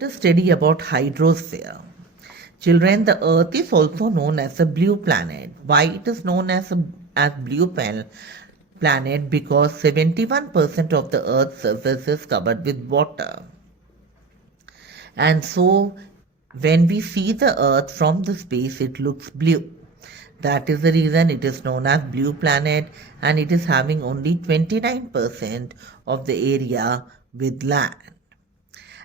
Let us study about hydrosphere. Children, the Earth is also known as a blue planet. Why it is known as planet? Because 71% of the Earth's surface is covered with water. And so when we see the Earth from the space, it looks blue. That is the reason it is known as blue planet, and it is having only 29% of the area with land.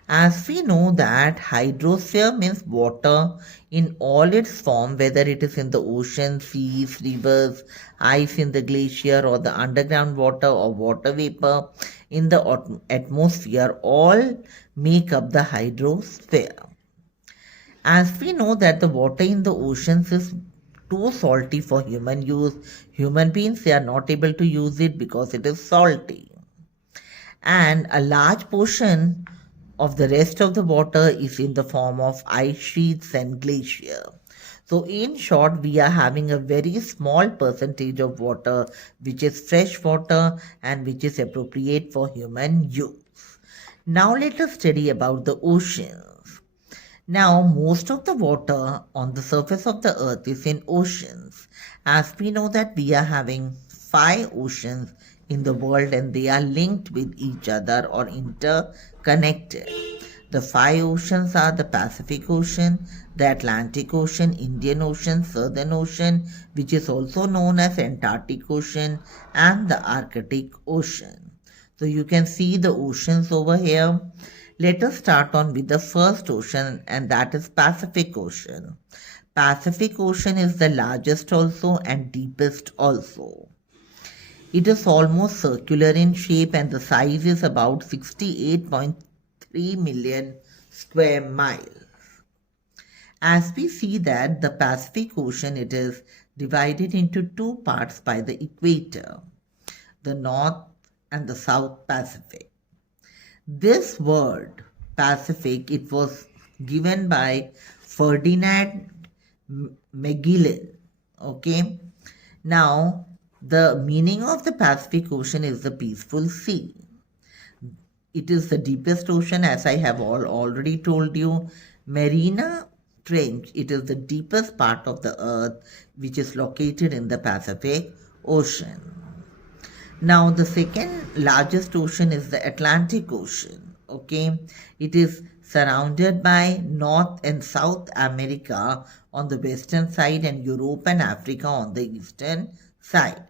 As we know that hydrosphere means water in all its form, whether it is in the ocean, seas, rivers, ice in the glacier, or the underground water or water vapor in the atmosphere, all make up the hydrosphere. As we know that the water in the oceans is too salty for human use, human beings they are not able to use it because it is salty. And a large portion of the rest of the water is in the form of ice sheets and glacier. So in short, we are having a very small percentage of water which is fresh water and which is appropriate for human use. Now let us study about the oceans. Now most of the water on the surface of the earth is in oceans. As we know that we are having 5 oceans in the world and they are linked with each other or interconnected. The 5 oceans are the Pacific Ocean, the Atlantic Ocean, Indian Ocean, Southern Ocean, which is also known as Antarctic Ocean, and the Arctic Ocean. So you can see the oceans over here. Let us start on with the first ocean, and that is Pacific Ocean. Pacific Ocean is the largest also and deepest also. It is almost circular in shape and the size is about 68.3 million square miles. As we see that the Pacific Ocean, it is divided into 2 parts by the equator, the North and the South Pacific. This word Pacific, it was given by Ferdinand Magellan. Okay. Now, the meaning of the Pacific Ocean is the peaceful sea. It is the deepest ocean, as I have already told you. Mariana Trench, it is the deepest part of the earth which is located in the Pacific Ocean. Now, the second largest ocean is the Atlantic Ocean. Okay, it is surrounded by North and South America on the western side and Europe and Africa on the eastern side.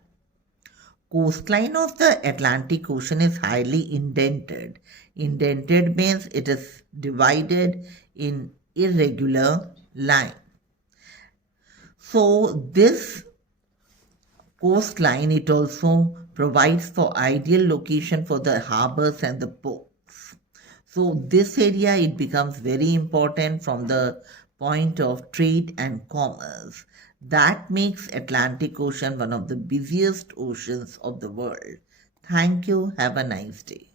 Coastline of the Atlantic Ocean is highly indented. Indented means it is divided in irregular line. So this coastline, it also provides for ideal location for the harbors and the ports. So this area, it becomes very important from the point of trade and commerce. That makes Atlantic Ocean one of the busiest oceans of the world. Thank you. Have a nice day.